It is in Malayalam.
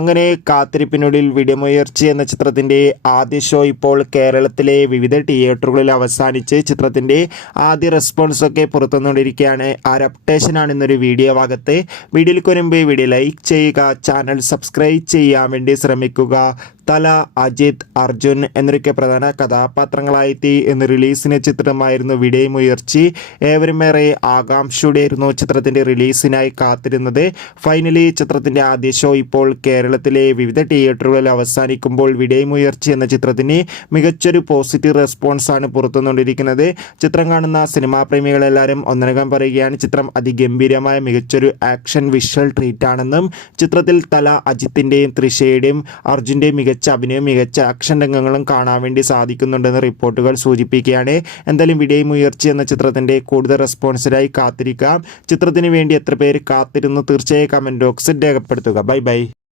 അങ്ങനെ കാത്തിരിപ്പിനൊടുവിൽ വിടമുയർച്ചി എന്ന ചിത്രത്തിൻ്റെ ആദ്യ ഷോ ഇപ്പോൾ കേരളത്തിലെ വിവിധ തിയേറ്ററുകളിൽ അവസാനിച്ച് ചിത്രത്തിൻ്റെ ആദ്യ റെസ്പോൺസൊക്കെ പുറത്തുവന്നുകൊണ്ടിരിക്കുകയാണ്. ആ ഒരു അപ്ഡേഷനാണ് ഇന്നൊരു വീഡിയോ ഭാഗത്ത്. വീഡിയോയിലേക്ക് വരുമ്പോൾ വീഡിയോ ലൈക്ക് ചെയ്യുക, ചാനൽ സബ്സ്ക്രൈബ് ചെയ്യാൻ വേണ്ടി ശ്രമിക്കുക. തല, അജിത്, അർജുൻ എന്നൊക്കെ പ്രധാന കഥാപാത്രങ്ങളായെത്തി ഇന്ന് റിലീസിന് ചിത്രമായിരുന്നു വിടമുയർച്ചി. ഏവരുമേറെ ആകാംക്ഷയോടെയായിരുന്നു ചിത്രത്തിൻ്റെ റിലീസിനായി കാത്തിരുന്നത്. ഫൈനലി ചിത്രത്തിൻ്റെ ആദ്യ ഷോ ഇപ്പോൾ കേരളത്തിലെ വിവിധ തിയേറ്ററുകളിൽ അവസാനിക്കുമ്പോൾ വിടമുയർച്ചി എന്ന ചിത്രത്തിന് മികച്ചൊരു പോസിറ്റീവ് റെസ്പോൺസാണ് പുറത്തുവന്നുകൊണ്ടിരിക്കുന്നത്. ചിത്രം കാണുന്ന സിനിമാ പ്രേമികളെല്ലാവരും ഒന്നടങ്കം പറയുകയാണ് ചിത്രം അതിഗംഭീരമായ മികച്ചൊരു ആക്ഷൻ വിഷ്വൽ ട്രീറ്റ് ആണെന്നും ചിത്രത്തിൽ തല, അജിത്തിൻ്റെയും തൃഷയുടെയും അർജുൻ്റെയും മികച്ച അഭിനയം, മികച്ച ആക്ഷൻ രംഗങ്ങളും കാണാൻ വേണ്ടി സാധിക്കുന്നുണ്ടെന്ന് റിപ്പോർട്ടുകൾ സൂചിപ്പിക്കുകയാണ്. എന്തായാലും വിടമുയർച്ചി എന്ന ചിത്രത്തിൻ്റെ കൂടുതൽ റെസ്പോൺസിനായി കാത്തിരിക്കാം. ചിത്രത്തിന് വേണ്ടി എത്ര പേര് കാത്തിരുന്നു തീർച്ചയായും കമൻറ്റ് ബോക്സിൽ രേഖപ്പെടുത്തുക. Bye bye.